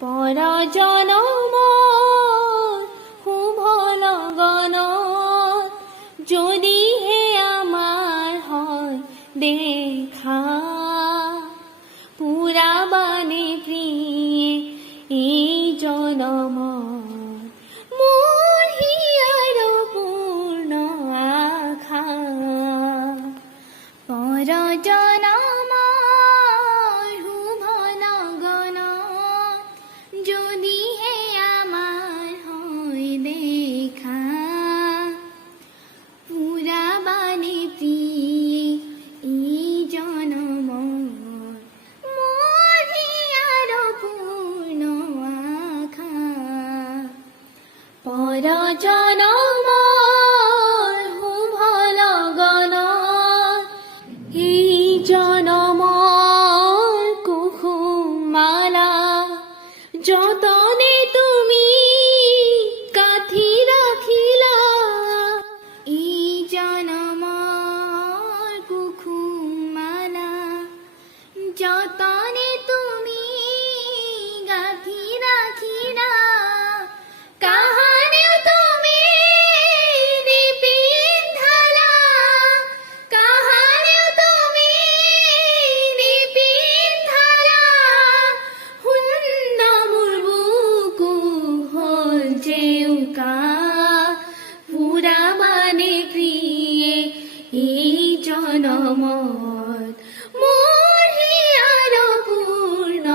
পর জনম শুভ লগনত যদি হে আমাৰ হয় দেখা পুৰাবানে প্ৰিয়ে এই জনমত মোৰ হিয়াৰ পূৰ্ণ আশা পৰ জনম শুভ লগনত যদিহে আমাৰ হয় দেখা পুৰাবানে প্ৰিয়ে এই জনমত মোৰ হিয়াৰ পূৰ্ণ আশা পৰ জনম শুভ লগনত এই জনমৰ কুসুমালা যতনে তুমি কাঠি ৰাখিলা এই জনমৰ কুসুমালা যতনে তুমি গাঁঠি ৰাখিলা কাহানিও তুমি নিপিন্ধালা কাহানিও তুমি নিপিন্ধালা শূন্য মোৰ বুকু হ'ল জেউকা পুৰাবানে প্ৰিয়ে এই জনমত মোৰ হিয়াৰ পূৰ্ণ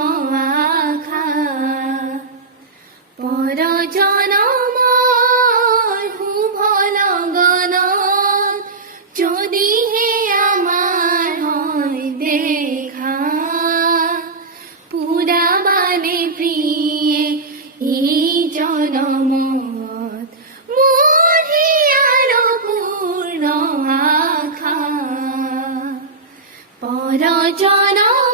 আশা পৰ জনম শুভ লগনত যদিহে আমাৰ হয় দেখা পুৰাবানে প্ৰিয়ে এই জনমত মোৰ হিয়াৰ পূৰ্ণ আশা পৰ জনম